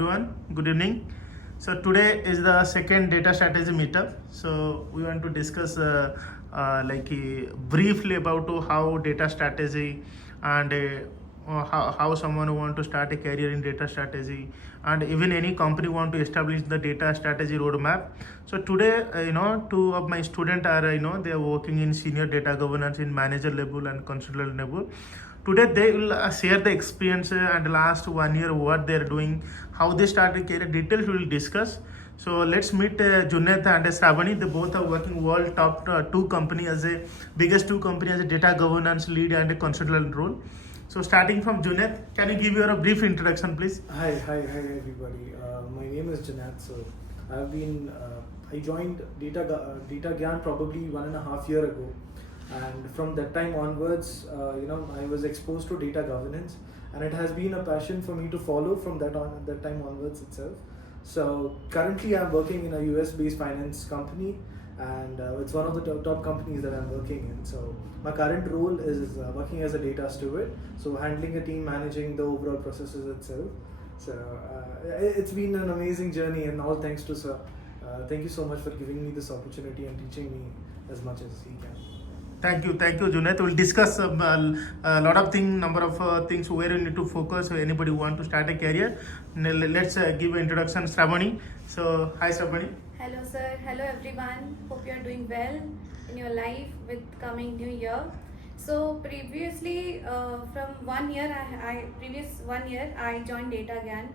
everyone. Good evening. So today is the second data strategy meetup. So we want to discuss briefly about how data strategy and how someone who want to start a career in data strategy and even any company want to establish the data strategy roadmap. So today, two of my students are, they are working in senior data governance in manager level and consultant level. Today they will share the experience and last 1 year what they are doing, how they started career details we will discuss. So let's meet Junaid and Sravani. They both are working world top two company as a biggest two company as a data governance lead and a consultant role. So starting from Junaid, can you give your a brief introduction, please? Hi everybody. My name is Junaid. So I joined Data Gyan probably 1.5 years ago, and from that time onwards, I was exposed to data governance, and it has been a passion for me to follow from that time onwards itself. So currently, I'm working in a US-based finance company, and it's one of the top companies that I'm working in. So my current role is working as a data steward, so handling a team, managing the overall processes itself. So it's been an amazing journey, and all thanks to sir. Thank you so much for giving me this opportunity and teaching me as much as he can. Thank you, Junaid. We'll discuss a lot of number of things where you need to focus. So anybody who want to start a career, let's give an introduction, Sravani. So hi, Sravani. Hello sir, hello everyone. Hope you are doing well in your life with coming new year. So previously, from 1 year, previous 1 year I joined Data Gyan.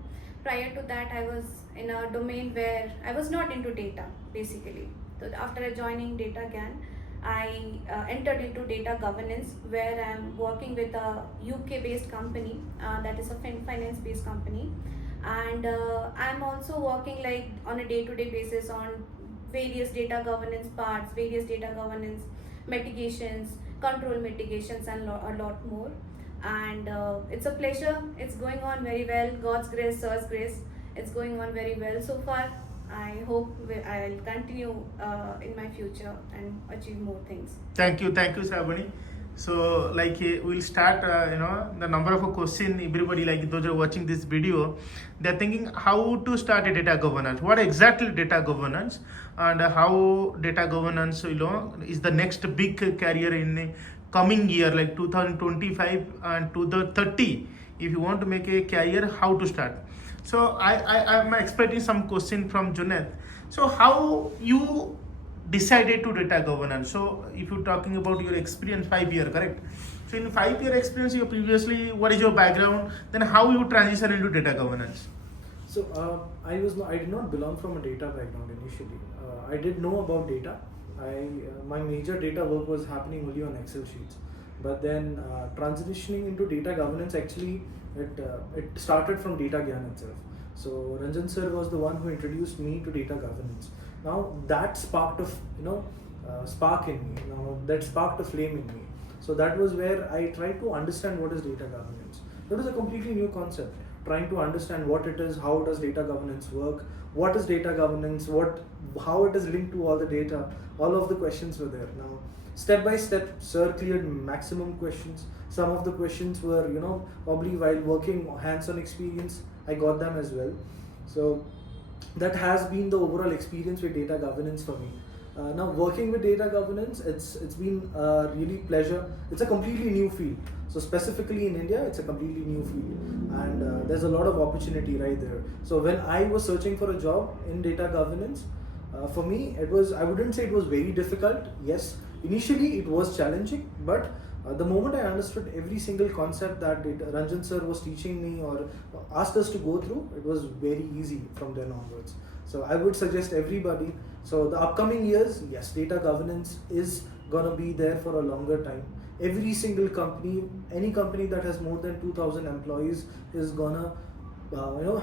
Prior to that, I was in a domain where I was not into data basically. So after joining Data Gyan, I entered into data governance, where I'm working with a UK-based company that is a finance-based company, and I'm also working like on a day-to-day basis on various data governance parts, various data governance mitigations, control mitigations, and a lot more. And it's a pleasure. It's going on very well. God's grace, Sir's grace. It's going on very well so far. I hope I'll continue in my future and achieve more things. Thank you, Sravani. So we'll start, the number of a question everybody, like those who are watching this video, they're thinking how to start a data governance, what exactly data governance, and how data governance, is the next big career in the coming year, like 2025 and to the 30. If you want to make a career, how to start? So I'm expecting some question from Junaid. So how you decided to data governance? So if you're talking about your experience, 5 year, correct? So in 5 year experience, you previously, what is your background? Then how you transition into data governance? So I did not belong from a data background initially. I did know about data. My major data work was happening only on Excel sheets. But then transitioning into data governance, actually it started from Data Gyan itself. So Ranjan sir was the one who introduced me to data governance. Now that sparked spark in me. Now that sparked a flame in me. So that was where I tried to understand what is data governance. That was a completely new concept. Trying to understand what it is, how does data governance work, what is data governance, how it is linked to all the data. All of the questions were there. Now step by step, sir cleared maximum questions. Some of the questions were, probably while working hands-on experience, I got them as well. So that has been the overall experience with data governance for me. Now working with data governance, it's been really pleasure. It's a completely new field. So specifically in India, it's a completely new field, and there's a lot of opportunity right there. So when I was searching for a job in data governance, for me, I wouldn't say it was very difficult. Yes, initially it was challenging, but the moment I understood every single concept that Ranjan sir was teaching me or asked us to go through, it was very easy from then onwards. So I would suggest everybody, so the upcoming years, yes, data governance is gonna be there for a longer time. Every single company, any company that has more than 2,000 employees is gonna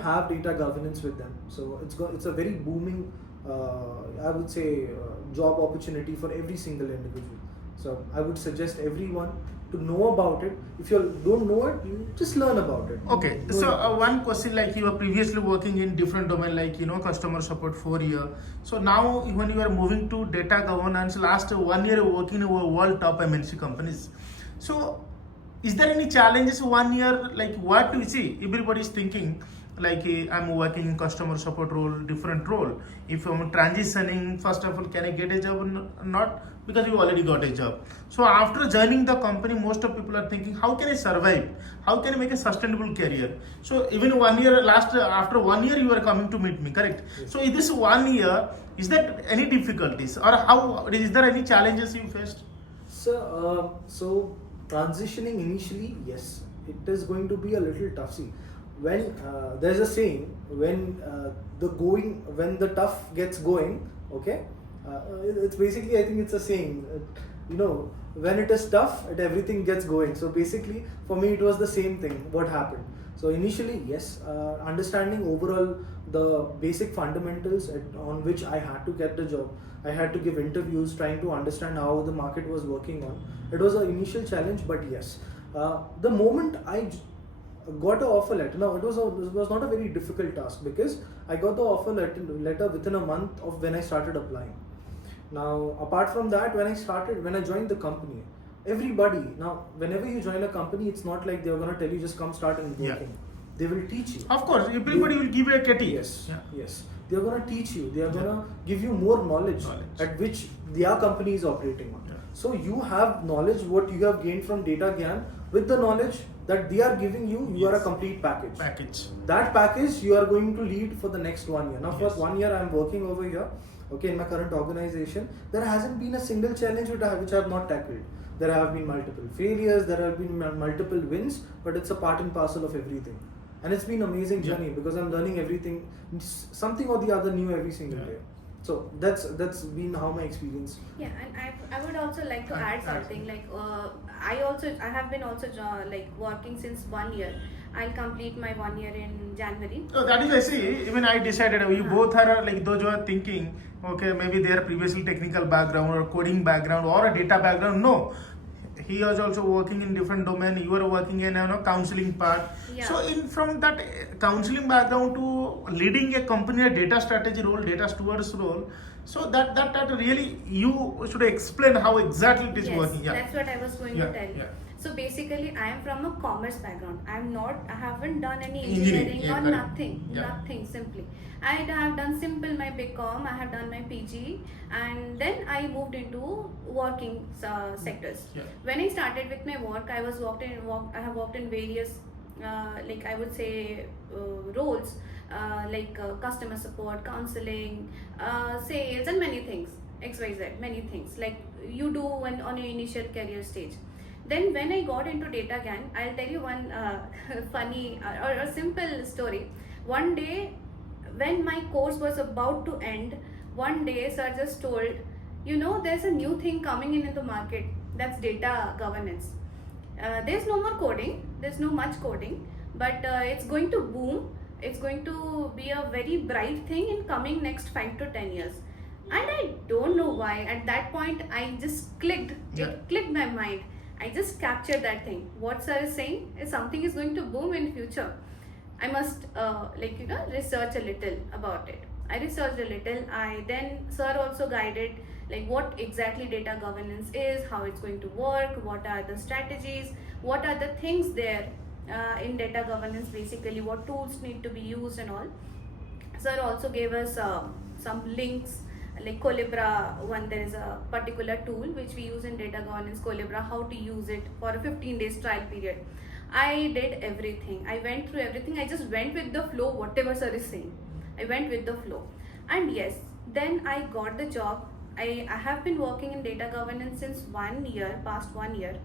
have data governance with them. So it's a very booming, I would say, job opportunity for every single individual. So I would suggest everyone to know about it. If you don't know it, you just learn about it. Okay, so one question, like you were previously working in different domain, like customer support 4 years. So now when you are moving to data governance, last 1 year working in world top MNC companies. So is there any challenges 1 year, like what do you see? Everybody is thinking like I'm working in customer support role, different role. If I'm transitioning, first of all, can I get a job or not? Because you already got a job. So after joining the company, most of people are thinking, how can I survive? How can I make a sustainable career? So even 1 year, after 1 year, you are coming to meet me, correct? Yes. So in this 1 year, is there any difficulties or how is there any challenges you faced? So transitioning initially, yes, it is going to be a little tough. See, when there's a saying, when the tough gets going, okay, it's basically, I think it's a saying, when it is tough, everything gets going. So basically, for me, it was the same thing. What happened? So initially, yes, understanding overall the basic fundamentals on which I had to get the job. I had to give interviews, trying to understand how the market was working on. It was an initial challenge, but yes, the moment I got an offer letter. Now it was not a very difficult task because I got the offer letter within a month of when I started applying. Now apart from that, when I joined the company, everybody, now whenever you join a company, it's not like they're gonna tell you just come start and working. Yeah. They will teach you. Of course, everybody will give you a kitty. Yes, Yeah. yes. They are gonna teach you. They are gonna give you more knowledge at which their company is operating on. Yeah. So you have knowledge what you have gained from Data Gyan with the knowledge that they are giving you. You are a complete package. That package you are going to lead for the next 1 year. Now for 1 year I am working over here. Okay, in my current organization, there hasn't been a single challenge which I have not tackled. There have been multiple failures. There have been multiple wins, but it's a part and parcel of everything. And it's been an amazing journey because I'm learning everything, something or the other new every single day. So that's been how my experience. Yeah, and I would also like to add something like I have been also like working since 1 year. I'll complete my 1 year in January. So that is, I see, even I decided you both are like those who are thinking, okay, maybe they are previously technical background or coding background or a data background. No, he was also working in different domain. You were working in counseling part. Yeah. So from that counseling background to leading a company, a data strategy role, data stewards role. So that really you should explain how exactly it is working. Yeah. That's what I was going to tell you. So basically, I am from a commerce background. I haven't done any engineering or nothing. Nothing, simply. I have done simple my BCom, I have done my PG, and then I moved into working sectors. Yeah. When I started with my work, I have worked in various, like I would say, roles, like customer support, counseling, sales, and many things. XYZ, many things like you do on your initial career stage. Then when I got into Data Gyan, I'll tell you one funny or a simple story. One day when my course was about to end, one day sir just told, there's a new thing coming in the market, that's data governance. There's no more coding, there's no much coding, but it's going to boom. It's going to be a very bright thing in coming next 5 to 10 years. And I don't know why. At that point, I just clicked. It clicked my mind. I just captured that thing. What sir is saying is something is going to boom in future. I must research a little about it. I researched a little. Then sir also guided like what exactly data governance is, how it's going to work, what are the strategies, what are the things there in data governance, basically what tools need to be used and all. Sir also gave us some links like Colibra one. There is a particular tool which we use in data governance, Colibra, how to use it for a 15 days trial period. I did everything. I went through everything. I just went with the flow, whatever sir is saying. I went with the flow. And yes, then I got the job. I have been working in data governance since 1 year, past 1 year.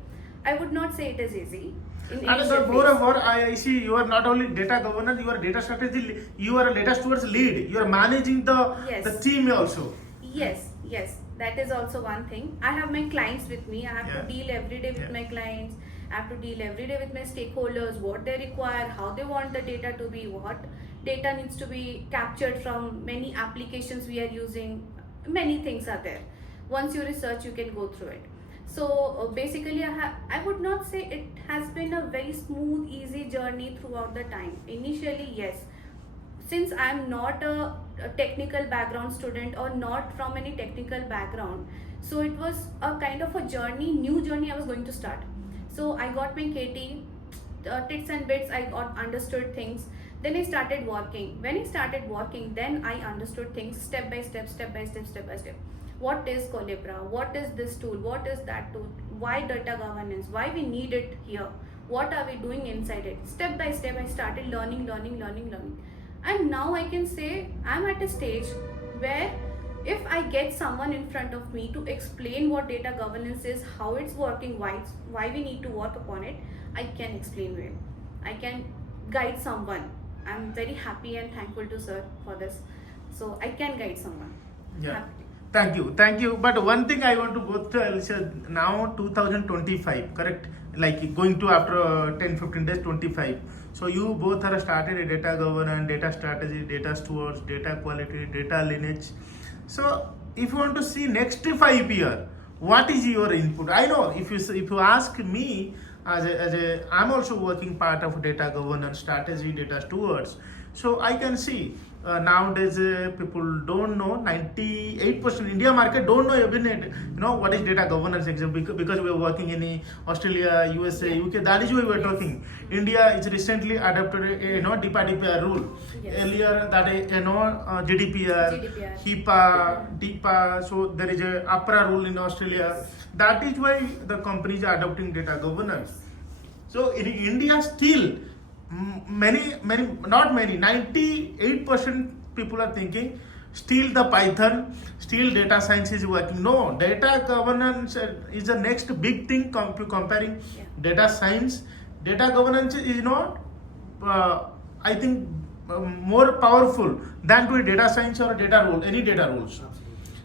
I would not say it is easy. And more, I see you are not only data governor, you are data strategy, you are a data stewards lead. You are managing the team also. Yes, that is also one thing. I have my clients with me. I have to deal every day with my clients. I have to deal every day with my stakeholders, what they require, how they want the data to be, what data needs to be captured from many applications we are using. Many things are there. Once you research, you can go through it. So basically, I would not say it has been a very smooth, easy journey throughout the time. Initially, yes. Since I am not a technical background student or not from any technical background, so it was a kind of a journey, new journey I was going to start. So I got my KT, tits and bits, I got understood things. Then I started working. When I started working, then I understood things step by step, step by step, step by step. What is Colibra? What is this tool? What is that tool? Why data governance? Why we need it here? What are we doing inside it? Step by step, I started learning. And now I can say I'm at a stage where if I get someone in front of me to explain what data governance is, how it's working, why we need to work upon it, I can explain it. I can guide someone. I'm very happy and thankful to sir for this. So I can guide someone. Yeah. Happy. Thank you. But one thing I want to both tell is now 2025, correct? Like going to after 10-15 days, 25. So you both are started a data governance, data strategy, data stewards, data quality, data lineage. So if you want to see next 5 years, what is your input? I know if you ask me I'm also working part of data governance strategy, data stewards. So I can see nowadays people don't know, 98% India market don't know even what is data governance because we are working in Australia, USA, UK. That is why we are talking. India is recently adopted a DPA rule. Yes. Earlier that GDPR, HIPAA, DIPA. So there is a APRA rule in Australia. That is why the companies are adopting data governance. So in India still many, not many, 98% people are thinking still the Python, still data science is working. No, data governance is the next big thing comparing data science. Data governance is not, I think, more powerful than to a data science or a data role, any data roles.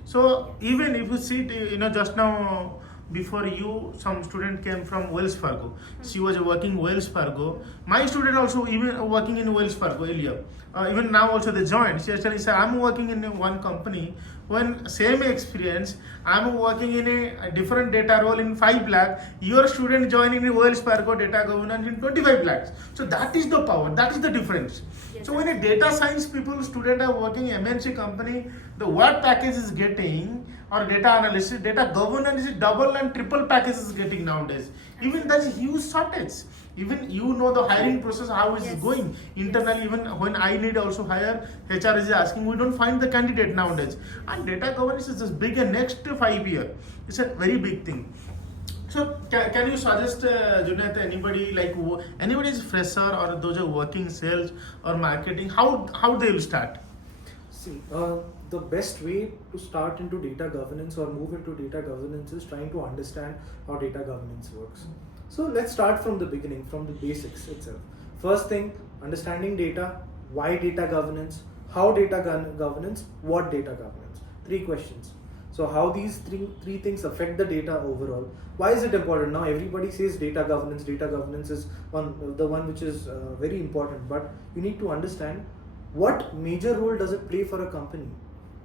So even if you see, just now before you, some student came from Wells Fargo. She was working Wells Fargo. My student also even working in Wells Fargo earlier. Even now also they joined. She actually said, I'm working in one company. When same experience, I'm working in a different data role in 5 lakh. Your student joining in Wells Fargo data governance in 25 lakhs. So that is the power. That is the difference. Yes, so when a data science student are working MNC company, the what package is getting or data analysis, data governance is double and triple package is getting nowadays. Even there's huge shortage. Even the hiring process, how is it going internally. Even when I need also hire, HR is asking, we don't find the candidate nowadays. And data governance is just big and next 5 years. It's a very big thing. So can you suggest, Junaid, anybody is fresher or those are working sales or marketing, how they will start? See, the best way to start into data governance or move into data governance is trying to understand how data governance works. So let's start from the beginning, from the basics itself. First thing, understanding data, why data governance, how data governance, what data governance. 3 questions. So how these three things affect the data overall. Why is it important? Now everybody says data governance is the one which is very important, but you need to understand what major role does it play for a company.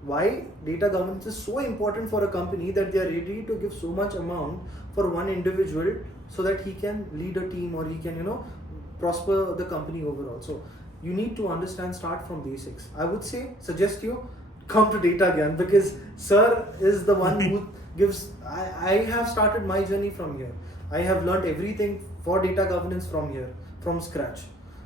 Why data governance is so important for a company that they are ready to give so much amount for one individual so that he can lead a team or he can prosper the company overall. So you need to understand, start from basics. I would suggest you come to Data Gyan because sir is the one who gives. I have started my journey from here. I have learned everything for data governance from here, from scratch.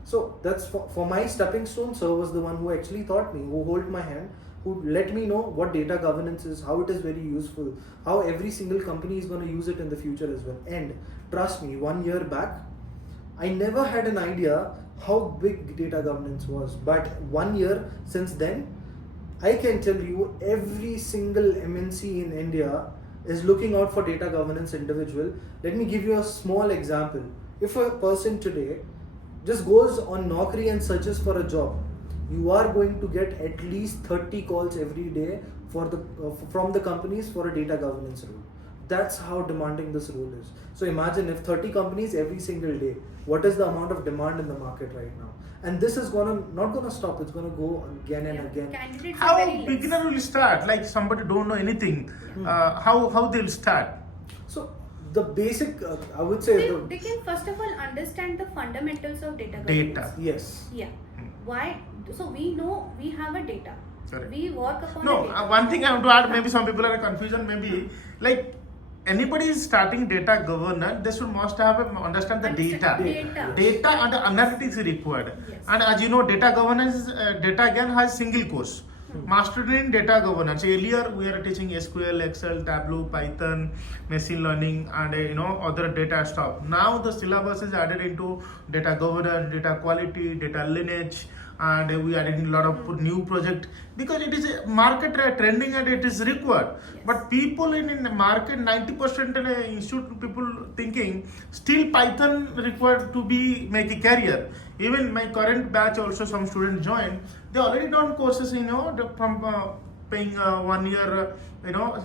So that's for my stepping stone. Sir was the one who actually taught me, who held my hand, who let me know what data governance is, how it is very useful, how every single company is going to use it in the future as well. And trust me, 1 year back, I never had an idea how big data governance was. But 1 year since then, I can tell you every single MNC in India is looking out for data governance individual. Let me give you a small example. If a person today just goes on Naukri and searches for a job, you are going to get at least 30 calls every day from the companies for a data governance role. That's how demanding this role is. So imagine if 30 companies every single day, what is the amount of demand in the market right now? And this is not gonna stop. It's gonna go again and again. Candidates How are very beginner will start? Like somebody don't know anything. How they'll start? So the basic, I would say, they can first of all understand the fundamentals of data governance. Data. Yes. Yeah. Why? So we know we have a data. Correct. We work upon No, the data. one thing I want to add, maybe some people are confusion, maybe like anybody is starting data governance, they should must have understand the data. Data and analytics is required. Yes. And as you know, data governance, Data Gyan has single course. Mastery in data governance. Earlier we are teaching SQL, Excel, Tableau, Python, machine learning, and other data stuff. Now the syllabus is added into data governance, data quality, data lineage, and we added a lot of new project because it is a market trending and it is required. Yes. But people in the market, 90% in a institute people thinking still Python required to be make a career. Even my current batch also some students joined. They already done courses, from paying 1 year,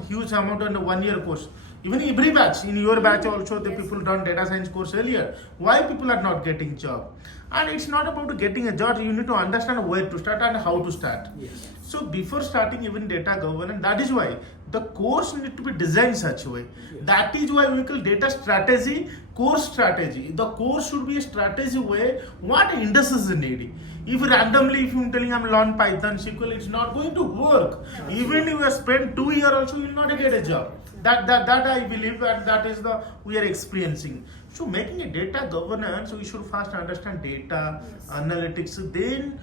huge amount on the 1 year course. Even every batch, in your batch also, the Yes. people done data science course earlier. Why people are not getting job? And it's not about getting a job. You need to understand where to start and how to start. Yes. So before starting even data governance, that is why the course need to be designed such a way. Yes. That is why we call data strategy, course strategy. The course should be a strategy way what industries need. If randomly, if you're telling I'm learn Python, SQL, it's not going to work. Even if you spend 2 years also, you will not get a job. That I believe, and that is the we are experiencing. So making a data governance, we should first understand data, analytics, then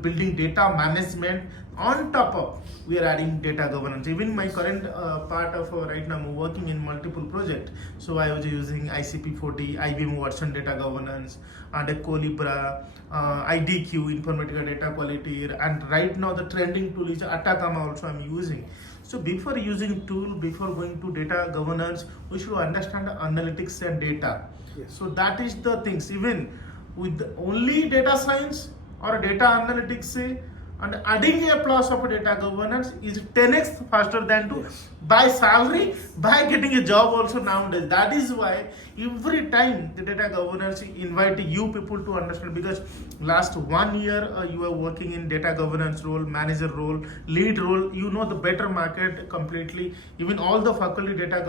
building data management. On top of, we are adding data governance. Even my current part of right now, I'm working in multiple projects. So I was using ICP40, IBM Watson data governance, and a Colibra, IDQ, Informatica data quality, and right now the trending tool is Atacama also I'm using. So before using tool, before going to data governance, we should understand the analytics and data. Yes. So that is the things. Even with only data science or data analytics, and adding a plus of data governance is 10x faster than to Yes. buy salary, by getting a job also nowadays. That is why every time the data governance invite you people to understand, because last 1 year you are working in data governance role, manager role, lead role, you know the better market completely. Even all the faculty data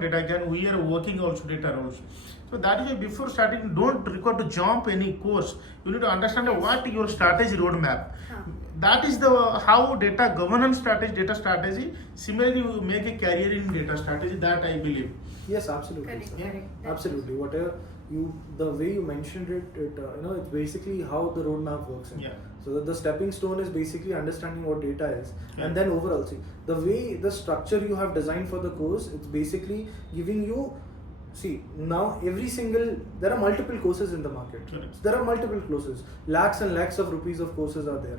data Gyan, we are working also data roles. So that is why before starting, don't require to jump any course. You need to understand what your strategy roadmap. That is the how data governance strategy, data strategy. Similarly, you make a career in data strategy. That I believe. Yes, absolutely. Correct, sir. correct. That's Absolutely. Whatever the way you mentioned it, it's basically how the roadmap works. Yeah. So the stepping stone is basically understanding what data is, Yeah. and then overall, see the way the structure you have designed for the course. It's basically giving you. See, now there are multiple courses in the market. Correct. There are multiple courses. Lakhs and lakhs of rupees of courses are there.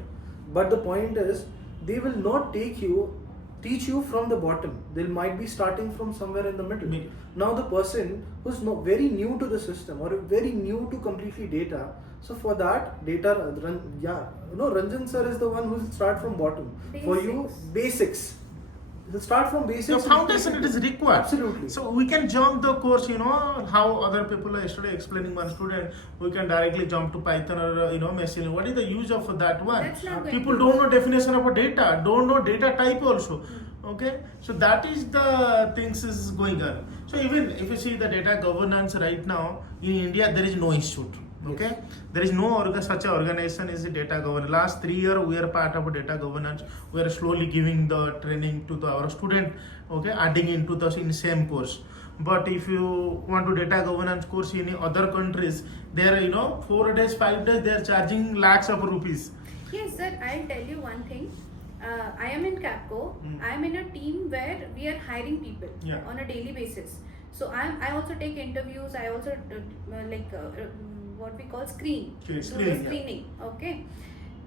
But the point is, they will not teach you from the bottom. They might be starting from somewhere in the middle. Middle. Now the person who's very new to the system or very new to completely data, so for that Ranjan sir is the one who will start from bottom. For you, basics. He'll start from basics. The foundation it is required. Absolutely. So we can jump the course, how other people are yesterday explaining one student, we can directly jump to Python or machine. What is the use of that one? That's not going People to don't know definition of a data, don't know data type also. Okay, so that is the things is going on. So even if you see the data governance right now in India, there is no institute. Okay, Yes. there is no such an organization is a data governance. Last 3 years we are part of a data governance. We are slowly giving the training to our student. Okay, adding into the in same course. But if you want to data governance course in other countries, there 4 days, 5 days they are charging lakhs of rupees. Yes, sir. I'll tell you one thing. I am in Capco. I am in a team where we are hiring people Yeah. on a daily basis. So I also take interviews. I also what we call screen. Okay, Do screen, the yeah. screening. Okay.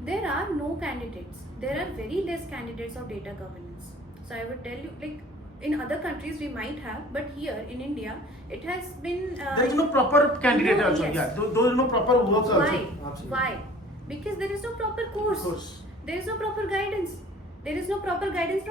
There are no candidates. There are very less candidates of data governance. So I would tell you, like in other countries we might have, but here in India it has been. There is no proper candidate No, also. yes. Yeah, there is no proper work also. Why? Absolutely. Why? Because there is no proper course. There is no proper guidance. There is no proper guidance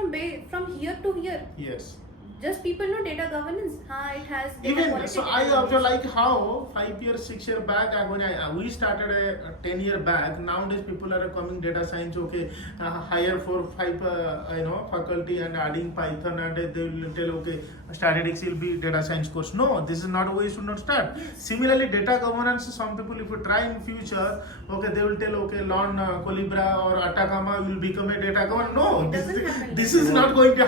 from here to here. Yes. Just people know data governance. It has data Even quality, so, data I also governance. like how 5 years, 6 years back, when we started a 10 year back. Nowadays, people are coming data science. Okay, hire 4-5 faculty and adding Python, and they will tell okay, statistics will be data science course. No, this is not a way you should not start. Yes. Similarly, data governance. Some people, if you try in future, okay, they will tell okay, learn Colibra or Atacama will become a data governance. No, It doesn't happen this like is that. not going to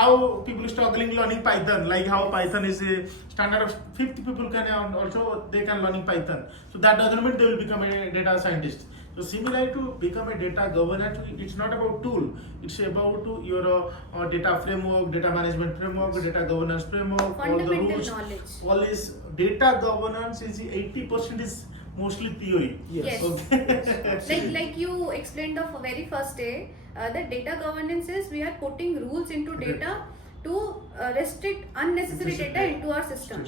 how people start struggling learning Python, like how Python is a standard of 50 people can also they can learning Python. So that doesn't mean they will become a data scientist. So similar to become a data governor, it's not about tool. It's about your data framework, data management framework, data governance framework, all the Fundamental rules. knowledge. All is data governance is 80% is mostly theory. Yes. Okay. Like you explained the very first day, that data governance is we are putting rules into data to restrict unnecessary data into our system.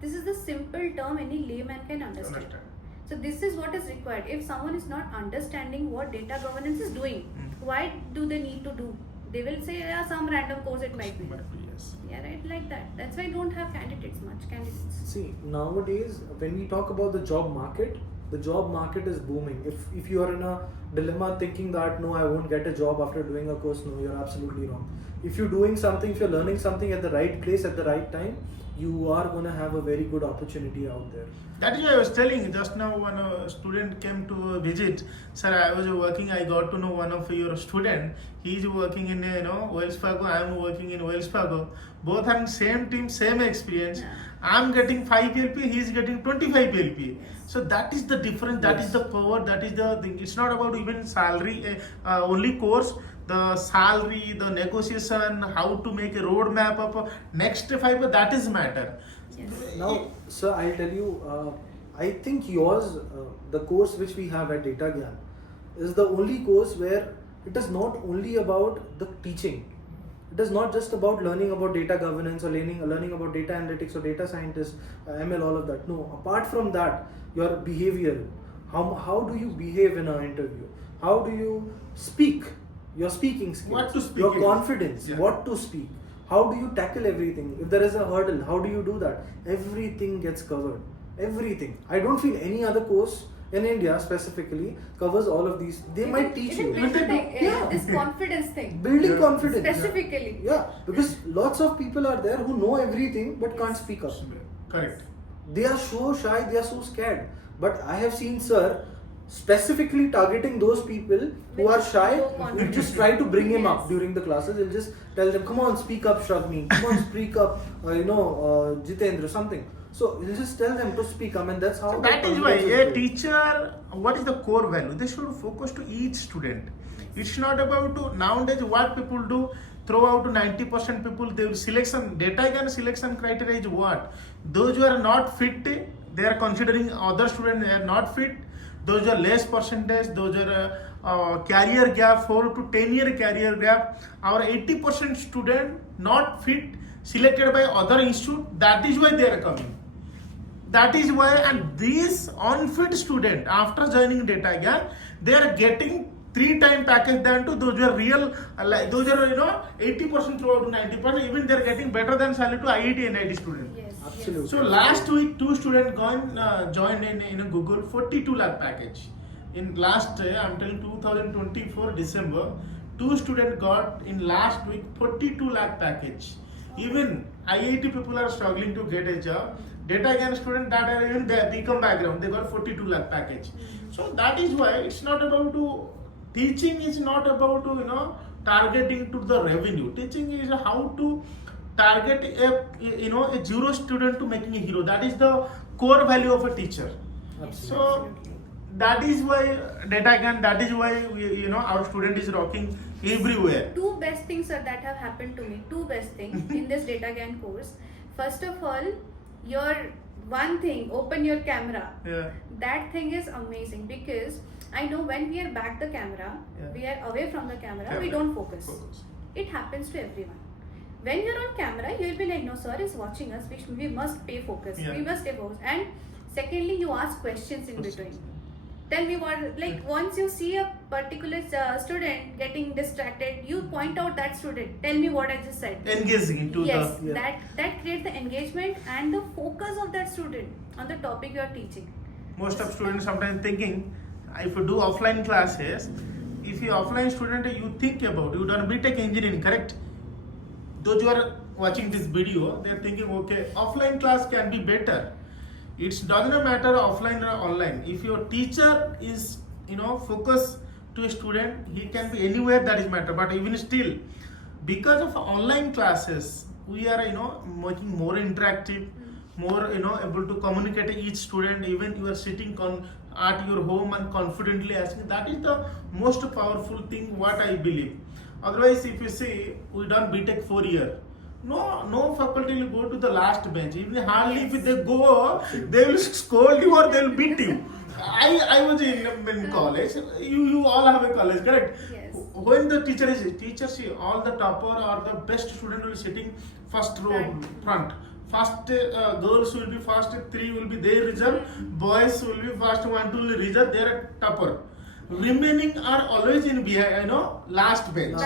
This is the simple term any layman can understand. So this is what is required. If someone is not understanding what data governance is doing, why do they need to do? They will say, yeah, some random course it might be. Yes. Yeah, right, like that. That's why I don't have much candidates. See, nowadays when we talk about the job market is booming. If you are in a dilemma thinking that no, I won't get a job after doing a course, no, you're absolutely wrong. If you're doing something, if you're learning something at the right place at the right time, you are going to have a very good opportunity out there. That is why I was telling just now when a student came to visit, sir, I was working, I got to know one of your student, he is working in Wells Fargo, I am working in Wells Fargo, both are in same team, same experience. I am getting 5 PLP, he is getting 25 PLP. So that is the difference, that is the power, that is the thing. It's not about even salary, only course, the salary, the negotiation, how to make a roadmap of next 5, that is matter. Yes. Now, sir, I'll tell you, I think yours, the course which we have at Data Gyan, is the only course where it is not only about the teaching. It is not just about learning about data governance or learning about data analytics or data scientists, ML, all of that. No, apart from that, your behavior, how do you behave in an interview? How do you speak? Your speaking skills, What to speak your is- confidence, Yeah. what to speak. How do you tackle everything? If there is a hurdle, how do you do that? Everything gets covered. Everything. I don't feel any other course in India specifically covers all of these. They might teach you. Even building Yeah. this confidence thing. Building confidence. Specifically. Yeah, because lots of people are there who know everything but can't speak up. Correct. They are so shy, they are so scared. But I have seen sir specifically targeting those people who are shy. No We confidence. just try to bring him up Yes. during the classes. We'll just tell them, come on, speak up, Shravani. Come on, speak up, Jitendra, something. So we'll just tell them to speak up, and that's how. So the that is why confidence a built. teacher, what is the core value? They should focus to each student. It's not about to nowadays what people do. Throw out to 90% people, they will selection data again selection criteria is what? Those who are not fit, they are considering other students they are not fit. Those are less percentage, those are career gap, 4 to 10-year career gap. Our 80% student not fit, selected by other institute, that is why they are coming. That is why, and these unfit student after joining Data Gyan, they are getting 3-time package than to those who are real, like those are 80% throughout to 90%, even they are getting better than salary to IIT and IIT student. Yes. Absolutely. So last week, 2 students joined in a Google 42 lakh package. In last, I'm telling 2024 December, 2 students got in last week 42 lakh package. Even IIT people are struggling to get a job. Data Gyan student that are even BCom background, they got 42 lakh package. So that is why it's not about to, teaching is not about to, targeting to the revenue. Teaching is how to target a zero student to making a hero. That is the core value of a teacher. So that is why Data Gyan, that is why our student is rocking everywhere. Two best things that have happened to me. Two best things in this Data Gyan course. First of all, your one thing, open your camera. Yeah. That thing is amazing because I know when we are back the camera, Yeah. we are away from the camera, we Camera. don't focus. It happens to everyone. When you're on camera, you'll be like, no, sir is watching us, we must pay focus. Yeah. We must stay focused. And secondly, you ask questions in between. Tell me what, like once you see a particular student getting distracted, you point out that student. Tell me what I just said. Engaging into Yes, the. Yeah. that creates the engagement and the focus of that student on the topic you are teaching. Most of students sometimes thinking, if you do offline classes, if you offline student, you think about, you done BTech engineering, correct? Those who are watching this video, they are thinking, okay, offline class can be better. It doesn't matter offline or online. If your teacher is, focus to a student, he can be anywhere, that is matter. But even still, because of online classes, we are making more interactive, more able to communicate each student. Even you are sitting at your home and confidently asking. That is the most powerful thing. What I believe. Otherwise, if you see, we done BTech 4 year. No faculty will go to the last bench. Even hardly if they go, they will scold you or they will beat you. I was in college. You all have a college, correct? Yes. When the teacher see all the topper or the best student will be sitting first row front. First girls will be first 3 will be their result. Boys will be first 1 2 result. They are topper. Remaining are always in behind, last bench.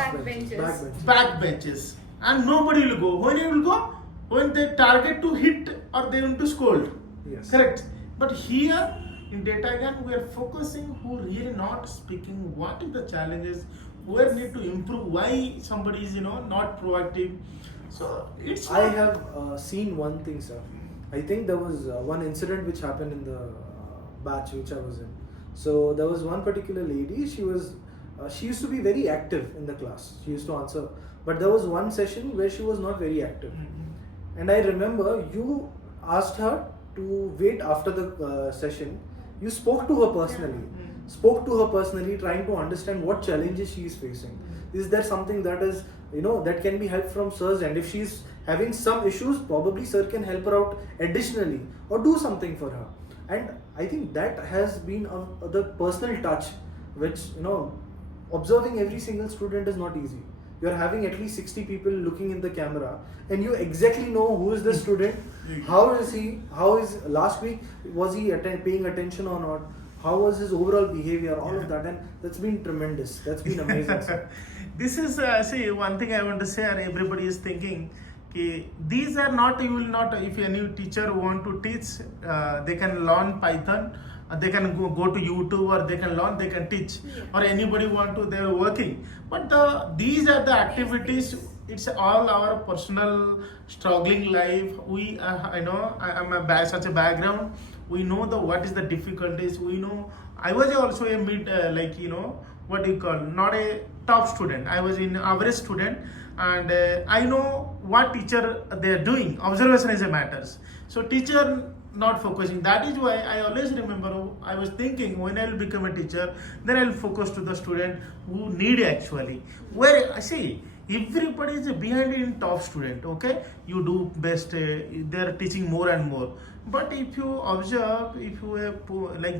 Back benches. And nobody will go. When you will go? When they target to hit or they want to scold. Yes. Correct. But here in Data Gyan, we are focusing who really not speaking. What is the challenges? Where need to improve? Why somebody is not proactive? So it's. I have seen one thing, sir. I think there was one incident which happened in the batch which I was in. So there was one particular lady. She used to be very active in the class. She used to answer. But there was one session where she was not very active. And I remember you asked her to wait after the session. You spoke to her personally. Trying to understand what challenges she is facing. Is there something that is, that can be helped from sir's end? If she's having some issues, probably sir can help her out additionally or do something for her. And I think that has been the personal touch, which, observing every single student is not easy. You're having at least 60 people looking in the camera and you exactly know who is the student, how is he, how is last week, was he paying attention or not, how was his overall behavior, all of that, and that's been tremendous. That's been amazing. Sir. This is, see, one thing I want to share. Everybody is thinking, these are not, you will not, if any teacher want to teach, they can learn Python, they can go to YouTube or they can learn, they can teach, or anybody want to, they are working. But these are the activities, it's all our personal struggling life. We, I know, I'm such a background. We know what is the difficulties. We know, I was also a mid, what do you call, not a top student. I was an average student. And I know what teacher they are doing. Observation is a matters. So teacher not focusing. That is why I always remember I was thinking when I will become a teacher, then I will focus to the student who need actually. Where I see everybody is behind in top student. Okay, you do best. They are teaching more and more. But if you observe, if you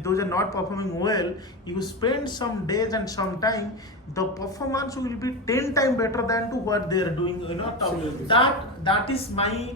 those are not performing well, you spend some days and some time, the performance will be 10 times better than to what they are doing. That is my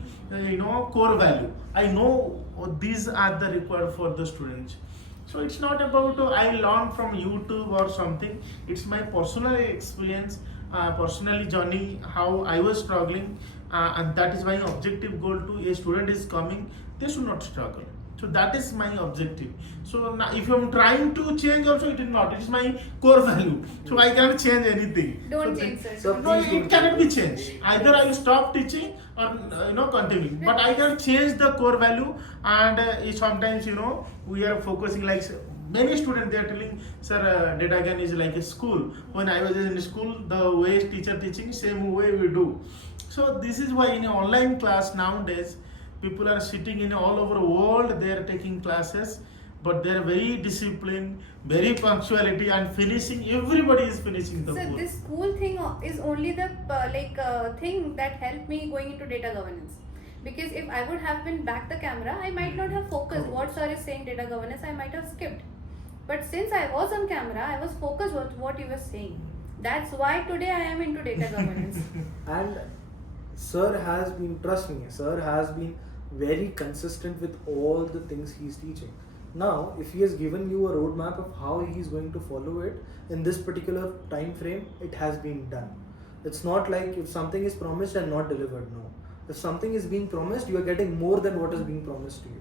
core value. I know these are the required for the students. So it's not about I learn from YouTube or something. It's my personal experience, personally journey, how I was struggling, and that is my objective goal to a student is coming. They should not struggle. So that is my objective. So now if I'm trying to change also, it is not. It is my core value. So I cannot change anything. Don't change, sir. No, it cannot be changed. Either I will stop teaching or continue. But I can change the core value. And sometimes we are focusing like many students. They are telling, sir, Data Gyan is like a school. When I was in school, the way teacher teaching, same way we do. So this is why in an online class nowadays, people are sitting in all over the world, they are taking classes, but they are very disciplined, very punctuality, and finishing, everybody is finishing the So course. this school thing is only the thing that helped me going into data governance. Because if I would have been back the camera, I might not have focused. What sir is saying data governance, I might have skipped. But since I was on camera, I was focused on what he was saying. That's why today I am into data governance. And sir has been, trust me, sir has been very consistent with all the things he's teaching. Now, if he has given you a roadmap of how he's going to follow it in this particular time frame, it has been done. It's not like if something is promised and not delivered. No. If something is being promised, you are getting more than what is being promised to you.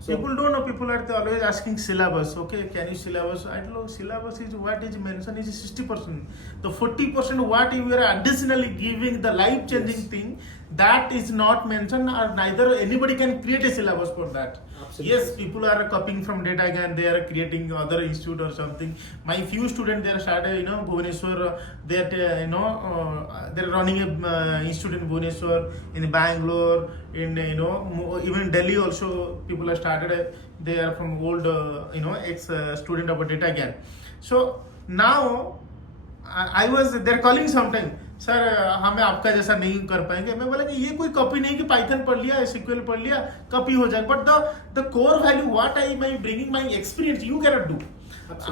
So, people don't know. People are always asking syllabus. Okay, can you syllabus? I don't know. Syllabus is what is mentioned is 60%. The 40% what you are additionally giving the life-changing thing, that is not mentioned, or neither anybody can create a syllabus for that. Absolutely. Absolutely. Yes, people are copying from Data Gyan, they are creating other institute or something. My few students, they are started, Bhubaneswar, they're running a institute in Bhubaneswar, in Bangalore, in, even in Delhi also, people are started, they are from old, ex-student of Data Gyan. So now, they're calling sometime, sir हमें आपका जैसा नहीं कर पाएंगे. मैं बोला कि ये कोई कॉपी नहीं कि पाइथन पढ़ लिया, एसक्यूएल पढ़ लिया, कॉपी हो जाए. But the core value what I my bringing my experience you can do.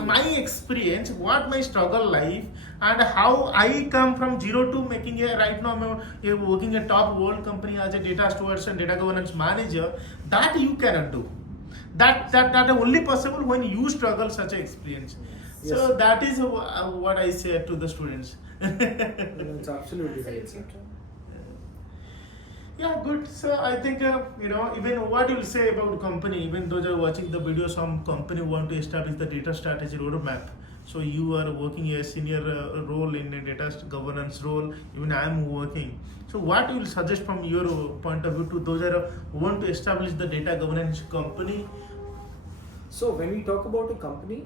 My experience, what my struggle life, and how I come from zero to making a right now I'm working a top world company as a data steward and data governance manager. That you cannot do. That only possible when you struggle such an experience. Yes. So that is what I say to the students. It's absolutely right. Absolutely true. Yeah, good. So I think even what you'll say about company, even though you're watching the video, some company want to establish the data strategy roadmap. So you are working a senior role in a data governance role. Even I am working. So what you will suggest from your point of view to those who want to establish the data governance company? So when we talk about a company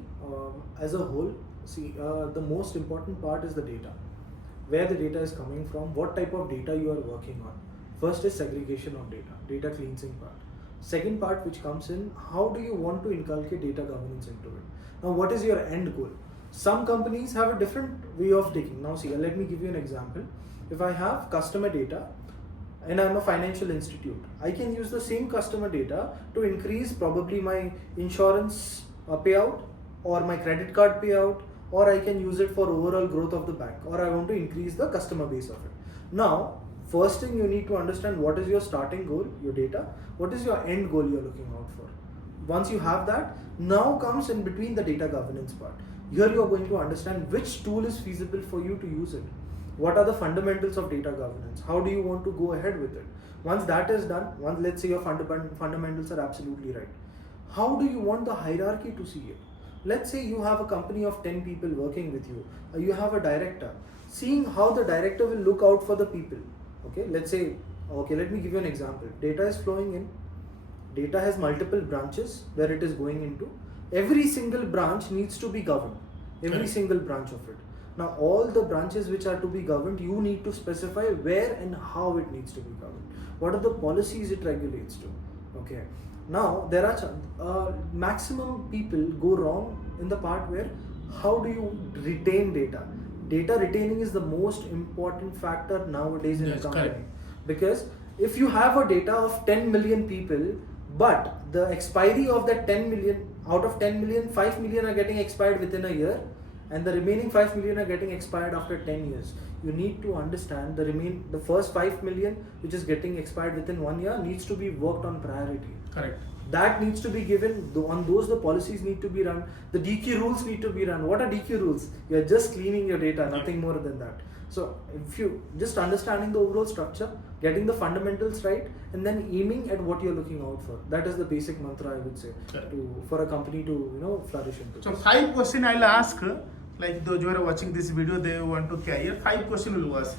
as a whole, see, the most important part is the data. Where the data is coming from, what type of data you are working on. First is segregation of data cleansing part. Second part which comes in, how do you want to inculcate data governance into it? Now what is your end goal? Some companies have a different way of taking. Now see, let me give you an example. If I have customer data and I'm a financial institute, I can use the same customer data to increase probably my insurance payout or my credit card payout, or I can use it for overall growth of the bank, or I want to increase the customer base of it. Now, first thing you need to understand, what is your starting goal, your data, what is your end goal you're looking out for. Once you have that, now comes in between the data governance part. Here you are going to understand which tool is feasible for you to use it. What are the fundamentals of data governance? How do you want to go ahead with it? Once that is done, let's say your fundamentals are absolutely right. How do you want the hierarchy to see it? Let's say you have a company of 10 people working with you. You have a director. Seeing how the director will look out for the people. Okay, let's say, let me give you an example. Data is flowing in. Data has multiple branches where it is going into. Every single branch needs to be governed. Every single branch of it. Now, all the branches which are to be governed, you need to specify where and how it needs to be governed. What are the policies it regulates to? Okay. Now, there are maximum people go wrong in the part where how do you retain data? Data retaining is the most important factor nowadays in a company. Correct. Because if you have a data of 10 million people, but the expiry of that 10 million, out of 10 million, 5 million are getting expired within a year, and the remaining 5 million are getting expired after 10 years. You need to understand the first 5 million which is getting expired within 1 year needs to be worked on priority. Correct. That needs to be given, on those the policies need to be run, the DQ rules need to be run. What are DQ rules? You are just cleaning your data, nothing more than that. So if you just understanding the overall structure, getting the fundamentals right, and then aiming at what you're looking out for. That is the basic mantra, I would say, for a company to flourish into. So 5 questions I'll ask, like those who are watching this video, they want to carry 5 questions will ask.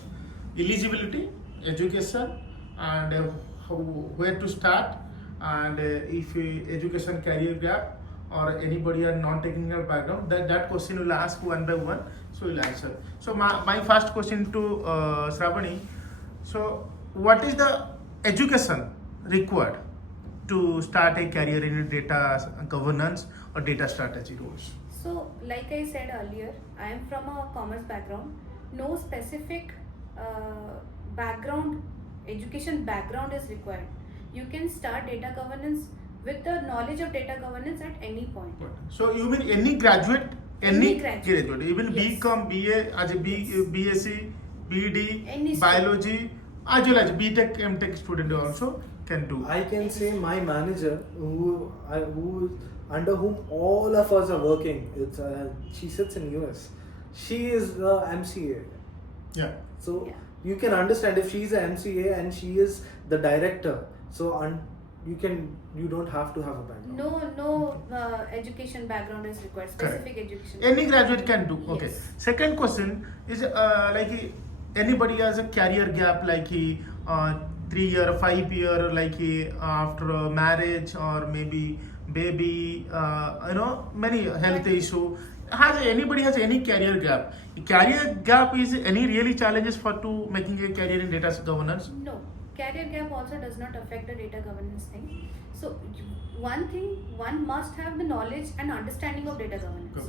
Eligibility, education, and where to start, and if education career gap or anybody are non-technical background, that question will ask one by one, so we'll answer. So my first question to Shravani, so what is the education required to start a career in data governance or data strategy roles? So, like I said earlier, I am from a commerce background. No specific education background is required. You can start data governance with the knowledge of data governance at any point. So you mean any graduate, Any graduate. even Yes. BCom, BA, as a BSc, BD, Any biology, as well as BTech, MTech student also can do. I can say my manager, who under whom all of us are working, she sits in US. She is the MCA. Yeah. So Yeah. you can understand if she is a MCA and she is the director. So you don't have to have a background. No education background is required. Specific education. Any graduate can do. Okay. Yes. Second question is like anybody has a career gap, like 3 year, 5 year, like after marriage or maybe baby, many health issue. Has anybody has any career gap? Career gap is any really challenges for to making a career in data governance? No, career gap also does not affect the data governance thing. So one thing, one must have the knowledge and understanding of data governance.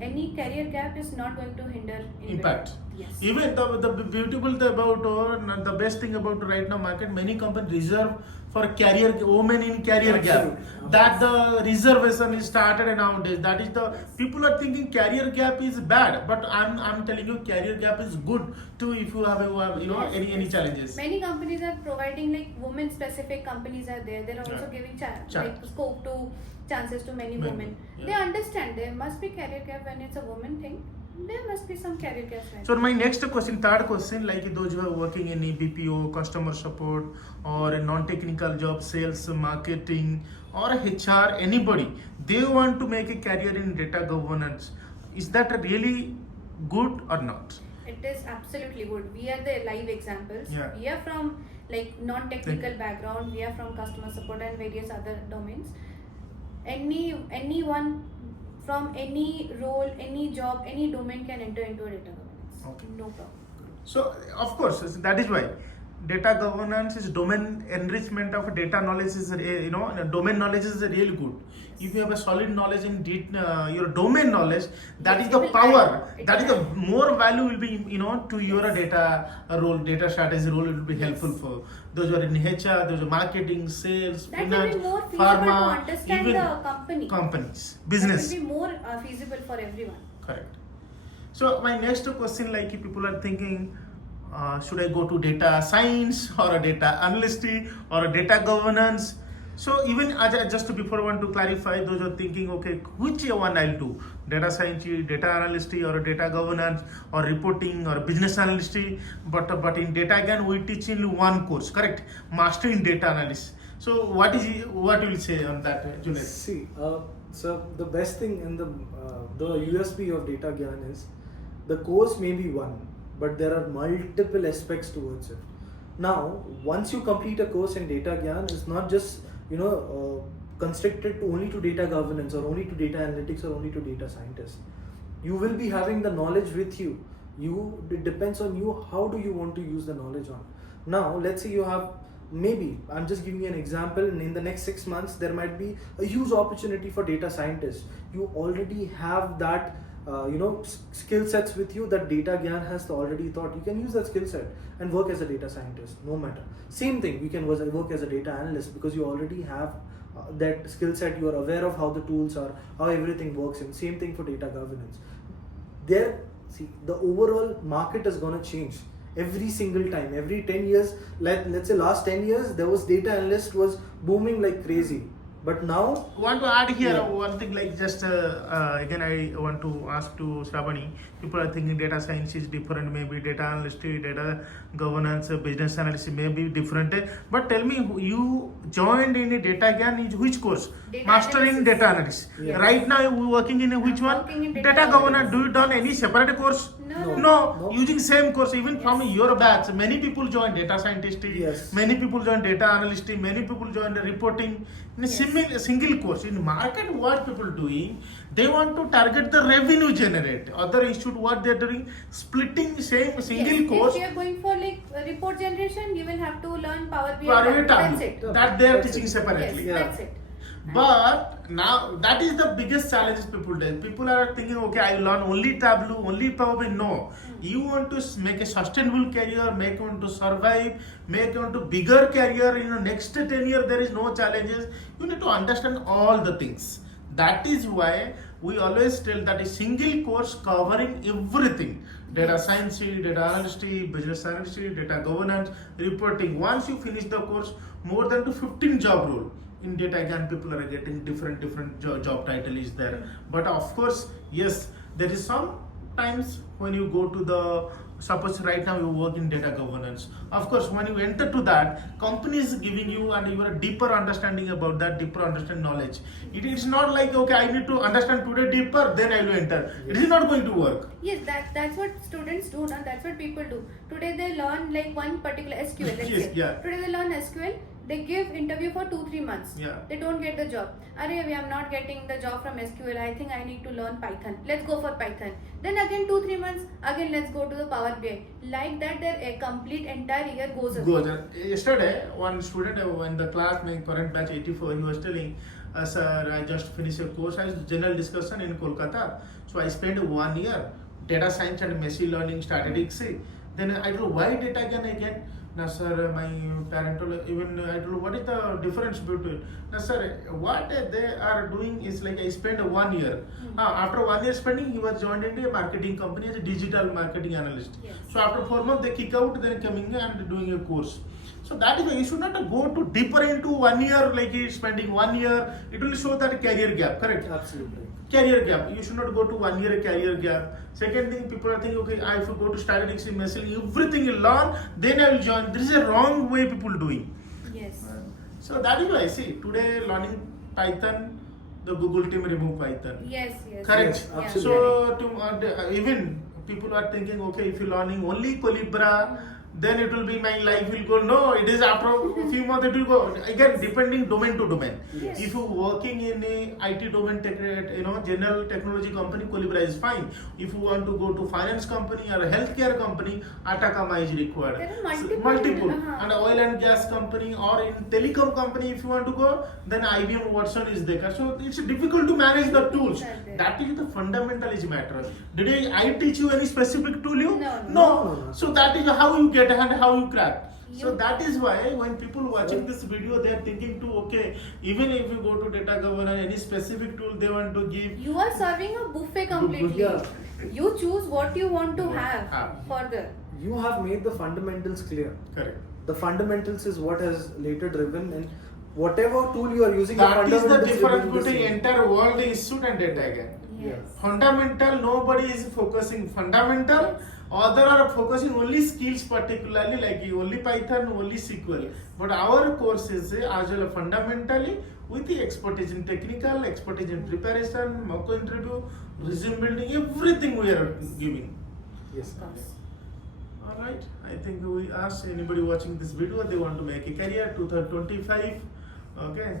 Any career gap is not going to hinder anybody. Impact. Yes. Even the beautiful thing about or the best thing about right now market, many companies reserve for career women in career gap. Absolutely. That the reservation is started nowadays. That is the people are thinking career gap is bad, but I'm telling you career gap is good too if you have Yes, any yes. challenges. Many companies are providing, like women specific companies are there. They're also Yeah. giving Chance. like scope to chances to many Many, women. yeah. They understand there must be career gap when it's a woman thing. There must be some career gap. So my next question, third question, like those who are working in BPO, customer support, or a non-technical job, sales, marketing, or HR, anybody, they want to make a career in data governance. Is that really good or not? It is absolutely good. We are the live examples. Yeah. We are from like non-technical background. We are from customer support and various other domains. Anyone from any role, any job, any domain can enter into a data governance. Okay. No problem. So of course, that is why data governance is domain enrichment of data knowledge is domain knowledge is really good. If you have a solid knowledge in your domain knowledge, that Yes, is the it will power. add. It That is will the add. more value will be to your data role, data strategy role. It will be helpful for those who are in HR, those who are marketing, sales, That will finance, be more feasible pharma, to understand even the company. companies, business. That will be more feasible for everyone. Correct. So my next question, like if people are thinking, should I go to data science or a data analyst or a data governance? So even just before I want to clarify, those are thinking, okay, which one I'll do? Data science, data analyst, or a data governance, or reporting, or business analyst. But in Data Gyan, we teach in one course, correct? Master in data analysis. So what you will say on that, Junaid? See, so the best thing in the USP of Data Gyan is the course may be one, but there are multiple aspects towards it. Now, once you complete a course in Data Gyan, it's not just constricted to only to data governance or only to data analytics or only to data scientists. You will be having the knowledge with you. It depends on you. How do you want to use the knowledge on? Now, let's say you have. Maybe I'm just giving you an example. In the next 6 months, there might be a huge opportunity for data scientists. You already have that, skill sets with you that Data Gyan has already thought. You can use that skill set and work as a data scientist, no matter. Same thing, you can work as a data analyst because you already have that skill set. You are aware of how the tools are, how everything works, and same thing for data governance. The overall market is going to change. Every single time, every 10 years, let's say last 10 years, there was data analyst was booming like crazy. But now, Want to add here Yeah. one thing, like just again I want to ask to Shravani. People are thinking data science is different, maybe data analyst, data governance, business analyst may be different. But tell me, you joined in a Data Gyan in which course? Data Master in analysis. data analysis. Yeah. Right now you working in which I'm one? working in Data data governance. governance. Do you done any separate course? No. No, using same course. Even from your batch, many people join data scientist. Yes. Many people join data analyst. Many people join the reporting. In a single course. In market, what people doing? They want to target the revenue generate. Other institute, what they are doing, splitting same single Yes, course. if you are going for like report generation, you will have to learn Power BI. Power BI That's it. that they are That's teaching it. separately. Yes, Yeah. that's it. But now that is the biggest challenge people do. People are thinking, okay, I learn only Tableau, only Power BI. No, you want to make a sustainable career, make you want to survive, make you want to bigger career. Next 10 years there is no challenges. You need to understand all the things. That is why we always tell that a single course covering everything: data science, data analyst, business analyst, data governance, reporting. Once you finish the course, more than 15 job role. In Data Gyan, people are getting different job title is there. But of course, yes, there is some times when you go to the, suppose right now you work in data governance, of course when you enter to that, company is giving you and you are a deeper understanding about that, deeper understand knowledge. It is not like, okay, I need to understand today deeper, then I will enter. It is not going to work. Yes, that's what students do now. That's what people do. Today they learn like one particular SQL. Let's Yes, say. yeah. Today they learn SQL. They give interview for 2-3 months. Yeah. They don't get the job. Arey, I'm not getting the job from SQL. I think I need to learn Python. Let's go for Python. Then again 2-3 months. Again let's go to the Power BI. Like that, their complete entire year goes away. Yesterday, one student in the class, my current batch 84, he was telling, sir, I just finished a course as general discussion in Kolkata. So I spent 1 year, data science and machine learning statistics. Then I told, why data again? Now, sir, my parent told, even I told, what is the difference between? Now, sir, what they are doing is like I spent 1 year. After 1 year spending, he was joined into a marketing company as a digital marketing analyst. Yes. So after 4 months, they kick out, then coming and doing a course. So that is why you should not go to deeper into 1 year, like he's spending 1 year. It will show that career gap, correct? Absolutely. Career gap. You should not go to 1 year career gap. Second thing, people are thinking, okay, I have to go to statistics, machine, everything you learn, then I will join. This is a wrong way people doing. Yes. So that is why I see today learning Python, the Google team remove Python. Yes. Correct. Yes, Yeah. absolutely. So even people are thinking, okay, if you're learning only Colibra, then it will be my life will go. No, it is after a few months it will go. Again, depending domain to domain. Yes. If you working in a IT domain, general technology company, Colibra is fine. If you want to go to finance company or a healthcare company, Atacama is required. There are Multiple. Uh-huh. And oil and gas company or in telecom company, if you want to go, then IBM Watson is there. So it's difficult to manage the tools. That is the fundamental is matter. Did I teach you any specific tool? No. So that is how you get and how you crack. So You- that is why when people watching this video, they are thinking to, okay, even if you go to data governance, any specific tool they want to give. You are serving a buffet completely. Yeah. You choose what you want to Yeah. have further. You have made the fundamentals clear. Correct. The fundamentals is what has later driven, and whatever tool you are using, That is the fundamentals difference remain the between same. entire world institute and data again. Yes. Fundamental, nobody is focusing fundamental. Other are focusing only skills, particularly like only Python, only SQL. But our course is as well fundamentally with the expertise in technical, expertise in preparation, mock interview, resume building, everything we are giving. Yes. Of course. Alright, I think we ask anybody watching this video, they want to make a career 2025. Okay,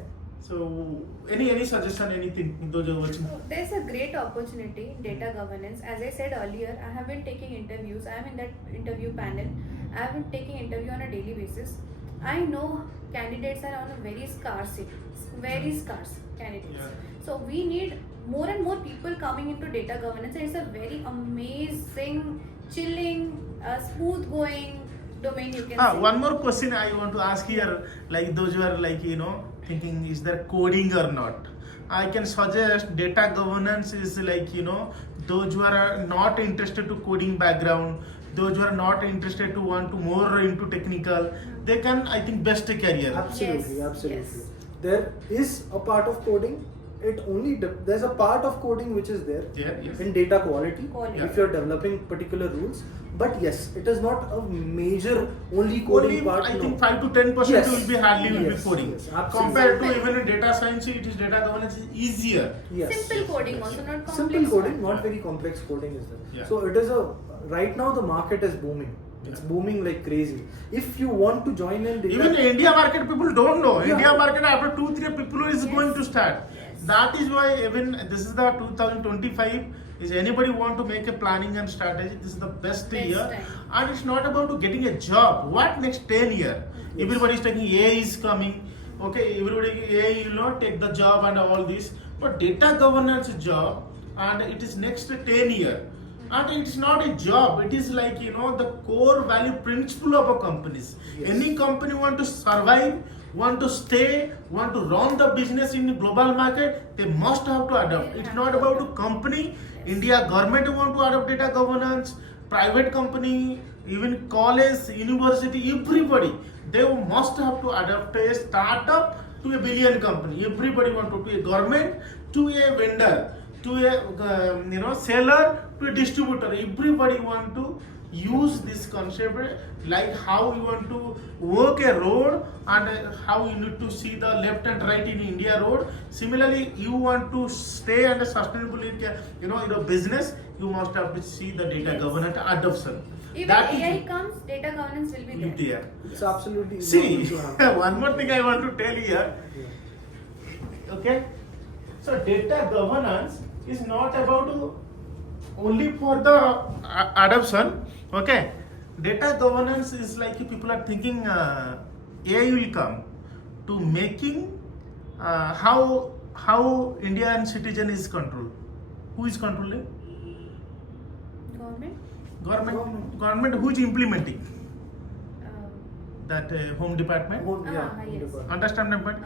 so any suggestion, anything, those are watching? So there's a great opportunity in data governance. As I said earlier, I have been taking interviews. I am in that interview panel. I have been taking interview on a daily basis. I know candidates are on a very scarce candidates. Yeah. So we need more and more people coming into data governance. And it's a very amazing, chilling, smooth going domain, you can say. One more question I want to ask here, like those who are like, thinking is there coding or not? I can suggest data governance is like, those who are not interested to coding background, those who are not interested to want to more into technical, they can, I think, best a career. Absolutely, Yes, absolutely. yes. There is a part of coding. There's a part of coding which is there Yeah, yes. in data quality, Quality. if you're developing particular rules. But yes, it is not a major only coding Only, part. I no. think 5 to 10% Yes. will be hardly will be Yes, coding. yes, absolutely. Compared to even in data science, it is data governance is easier. Yes. Simple coding also, not complex. Simple coding, one. not very complex coding is there. Yeah. So it is right now the market is booming. It's Yeah. booming like crazy. If you want to join in data, Even India market people don't know. Yeah. India market after 2-3 people is Yes. going to start. Yes. That is why even this is the 2025. Is anybody want to make a planning and strategy? This is the best year, time. and it's not about to getting a job. What next 10 year? Yes. Everybody is taking AI is coming. Okay, everybody AI will not take the job and all this. But data governance job, and it is next 10 year. And it's not a job, it is like the core value principle of a companies. Yes. Any company want to survive, want to stay, want to run the business in the global market, they must have to adopt. They It's have not to about a adopt. company. Yes. India government want to adopt data governance, private company, even college, university, everybody. They must have to adopt a startup to a billion company. Everybody want to be a government to a vendor. to a seller to a distributor. Everybody want to use this concept, like how you want to work a road and how you need to see the left and right in India road. Similarly, you want to stay and sustainable in business, you must have to see the data governance adoption. Even That AI is comes, data governance will be there. It's absolutely See, important to have. one more thing I want to tell here. Okay, so data governance is not about only for the adoption. Okay, data governance is like people are thinking AI will come to making how Indian citizen is controlled. Who is controlling? Government who is implementing that home department. Yes. Understand that point?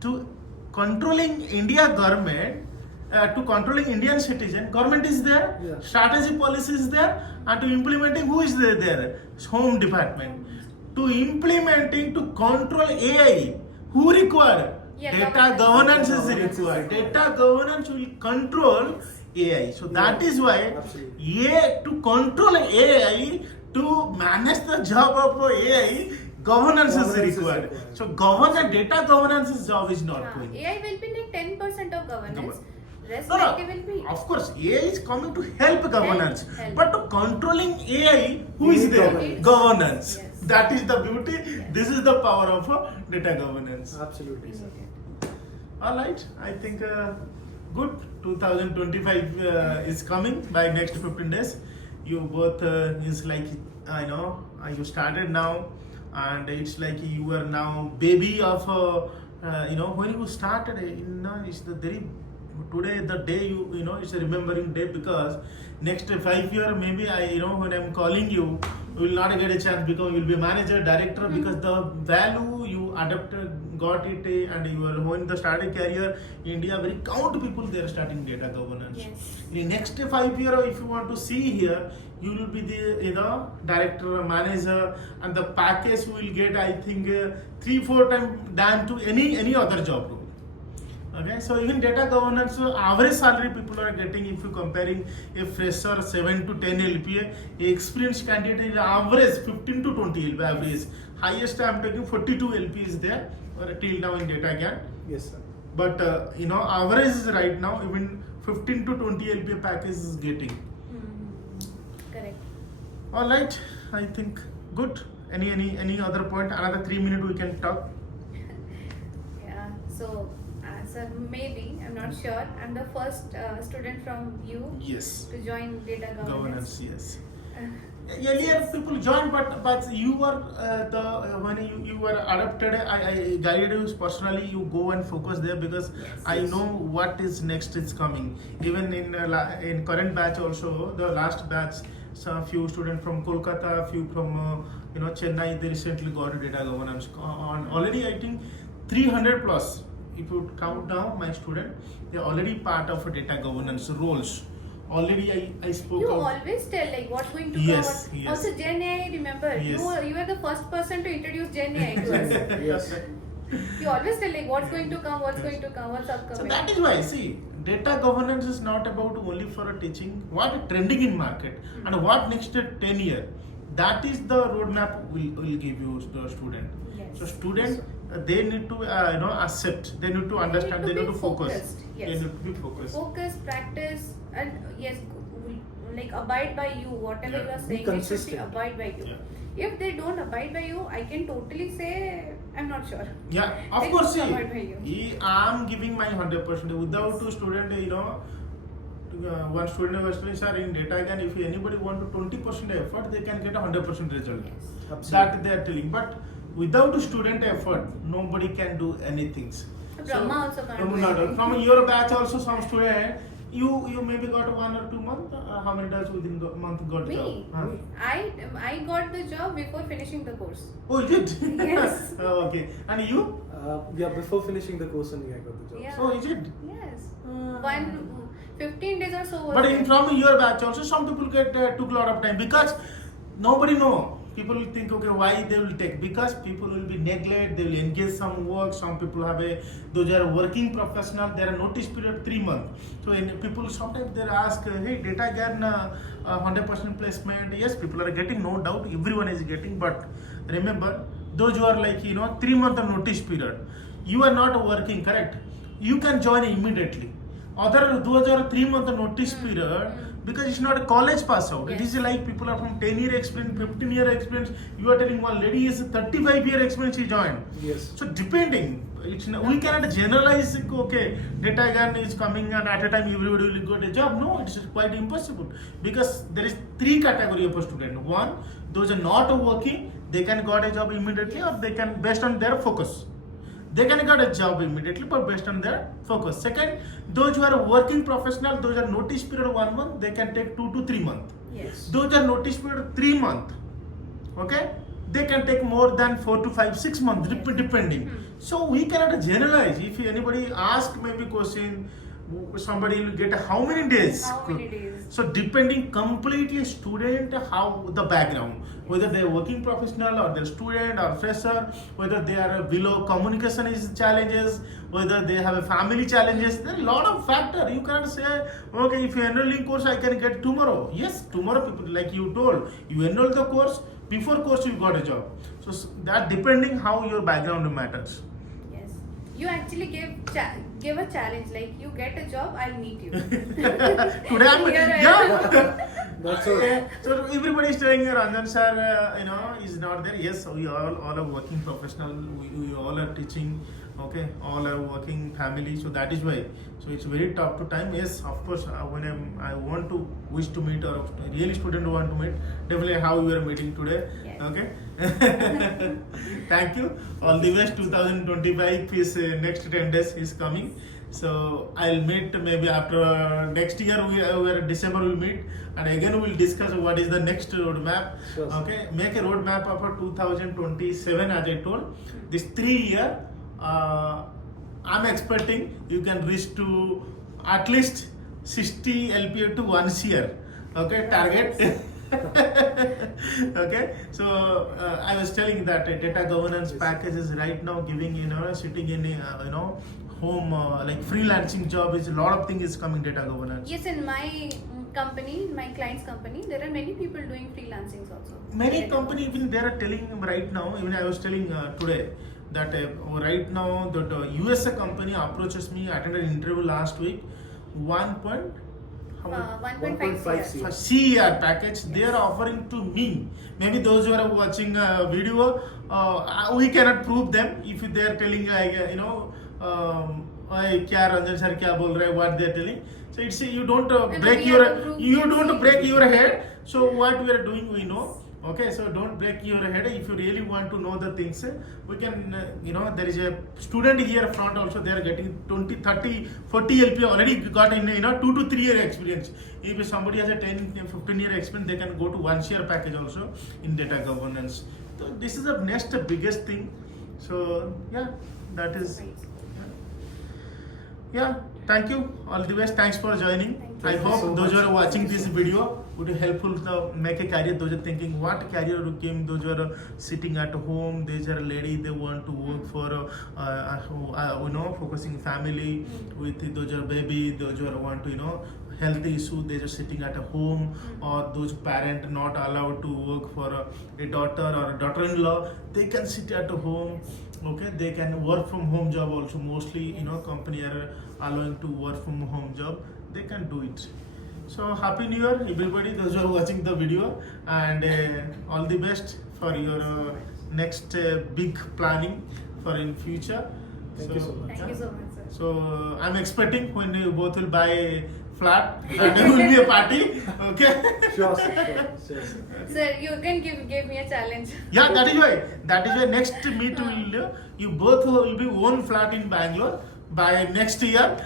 To controlling India government, to controlling Indian citizen, government is there, Yeah. strategy policy is there, and to implementing who is there? Home department. To implementing, to control AI, who required? Yeah, Data governance is required. Data governance will control AI. So that is why Absolutely. to control AI, to manage the job of AI, governance is required. So data governance job is not going. AI will be like 10% of governance. Rest No, 90 will be. of course, AI is coming to help governance, Help. but to controlling AI, who We is need there? governance. Governance. Yes. That is the beauty. This is the power of data governance. Absolutely, sir. All right, I think good. 2025 is coming by next 15 days. You both is like you started now, and it's like you are now baby of when you started. It's the very today the day it's a remembering day, because next 5 years maybe when I'm calling you will not get a chance, because you will be manager, director, because the value you adapted, got it, and you are when the starting career India very count people they are starting data governance. Yes. In next 5 years, if you want to see here, you will be the director, manager, and the package you will get, I think 3-4 times than to any other job role. Okay, so even data governance, average salary people are getting, if you comparing a fresher 7 to 10 LPA, a experienced candidate is average 15 to 20 LPA average. Highest I am taking 42 LP is there till now in Data Gyan. Yes, sir. But average is right now even 15 to 20 LPA package is getting. Correct. All right, I think good. Any other point? Another 3 minutes we can talk. Yeah. So, sir, maybe I'm not sure. I'm the first student from you Yes. to join data governance. Yes. Earlier people joined, but you were when you were adopted, I guided you personally. You go and focus there, because Yes. I know what is next is coming. Even in current batch also, the last batch, some few students from Kolkata, few from Chennai, they recently got data governance. On already I think 300 plus. If you count down my student, they are already part of data governance roles. Already I spoke You of. always tell like what's going to Yes, come. yes. Also, Gen AI, remember, Yes. you were the first person to introduce Gen AI to us. Yes. You always tell like what's going to come, what's going to come, what's So upcoming. that is why, see, data governance is not about only for a teaching, what trending in market and what next 10 year. That is the roadmap will give you the student. Yes. So student, they need to accept, they need to understand, they need to focus. focused, yes. They need to be focused. Focus, practice, and yes, like abide by you. Whatever Yeah. you are Be saying, they should be consistent. abide by you. Yeah. If they don't abide by you, I can totally say I'm not sure. Yeah, of They course. don't See, abide by you. I am giving my 100%. Without two student, one student was saying, sir, in Data Gyan, if anybody want to 20% effort, they can get a 100% result. Yes. Absolutely. That they are telling. But without student effort, nobody can do anything. Brahma also can't do anything. From your batch also, some student, you maybe got 1 or 2 months. How many days within the month got Me? job? Huh? I got the job before finishing the course. Oh, you did? Yes. Okay. And you? Yeah, before finishing the course only I got the job. Yeah. Oh, is it? Yes. 15 days or so. was But there. from your batch also, some people took a lot of time, because nobody know people will think, okay, why they will take? Because people will be neglect, they will engage some work. Some people have those are working professional, there are notice period 3 months. So people sometimes they ask, hey, Data Gyan 100% placement. Yes, people are getting, no doubt, everyone is getting. But remember, those who are like 3 month of notice period, you are not working, correct? You can join immediately. Other those are 3 month notice period. Because it's not a college pass out. Yes. It is like people are from 10-year experience, 15-year experience. You are telling one lady is 35-year experience she joined. Yes. So depending, we cannot generalize. Okay, Data Gyan is coming and at a time everybody will get a job. No, it's quite impossible because there is 3 category of a student. One, those are not working, they can get a job immediately, or they can based on their focus. They can get a job immediately, but based on their focus. Second, those who are working professional, those are notice period 1 month, they can take 2 to 3 months. Yes. Those are notice period 3 months. Okay, they can take more than 4 to 5, 6 months, depending. So we cannot generalize. If anybody ask maybe question, somebody will get how many days? How many days? So depending completely student, how the background, whether they are working professional or they're student or fresher, whether they are below communication is challenges, whether they have a family challenges, there are a lot of factor. You can't say, okay, if you enroll in course, I can get tomorrow. Yes, tomorrow people, like you told, you enroll the course, before course you got a job. So that depending how your background matters. Yes. You actually give a challenge, like you get a job, I'll meet you. Today I'm, You're yeah. That's all. So everybody is telling Ranjan sir, is not there. Yes, we all are working professional. We all are teaching. Okay, all are working family. So that is why. So it's very tough to time. Yes, of course. When I want to wish to meet or really student want to meet, definitely how we are meeting today. Yes. Okay. Thank you. All the best. 2025 is next 10 days is coming. So I'll meet maybe after next year. We December we'll meet, and again we'll discuss what is the next roadmap. Sure. Okay, make a roadmap for 2027 as I told. This 3 year, I'm expecting you can reach to at least 60 LPA to 1 CR. Okay, target. Okay, so I was telling that data governance package is right now giving sitting in home like freelancing job is a lot of things is coming data governance. Yes, in my company, my client's company, there are many people doing freelancings also. Many company even they are telling right now. Even I was telling today that right now the USA company approaches me. I attended an interview last week. 1.5 1.5 CR package they are offering to me. Maybe those who are watching video, we cannot prove them if they are telling क्या Ranjan sir क्या बोल रहे हैं, what they are telling. So it's you don't break your head. So what we are doing we know. Okay, so don't break your head. If you really want to know the things, we can, there is a student here front also, they are getting 20, 30, 40 LP already got in, 2 to 3 year experience. If somebody has a 10, 15 year experience, they can go to 1 year package also in data governance. So this is the next biggest thing. So yeah, that is, yeah, thank you. All the best. Thanks for joining. Thank I you. hope so those who much. are watching this video would be helpful to make a career. Those are thinking what career you came. Those who are sitting at home. Those are lady. They want to work for focusing family with those are baby. Those who are want to health issue. They are sitting at a home, or those parent not allowed to work for a daughter or a daughter-in-law. They can sit at a home. Okay, they can work from home job also. Mostly company are allowing to work from home job. They can do it. So happy new year everybody, those who are watching the video, and all the best for your next big planning for in future. Thank you so much. Thank you so much, sir. So I'm expecting when you both will buy flat and there will be a party. Okay. Sure, sir. Sir, you can give me a challenge. Yeah, that is why next meet will you both will be own flat in Bangalore. By next year,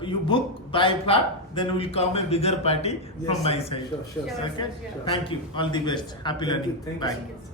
you book, buy flat, then will come a bigger party Yes, from my sir. side. Sure, Sure, Okay. sir, sure. Thank you. All the best. Happy learning. Thank you Bye. so much.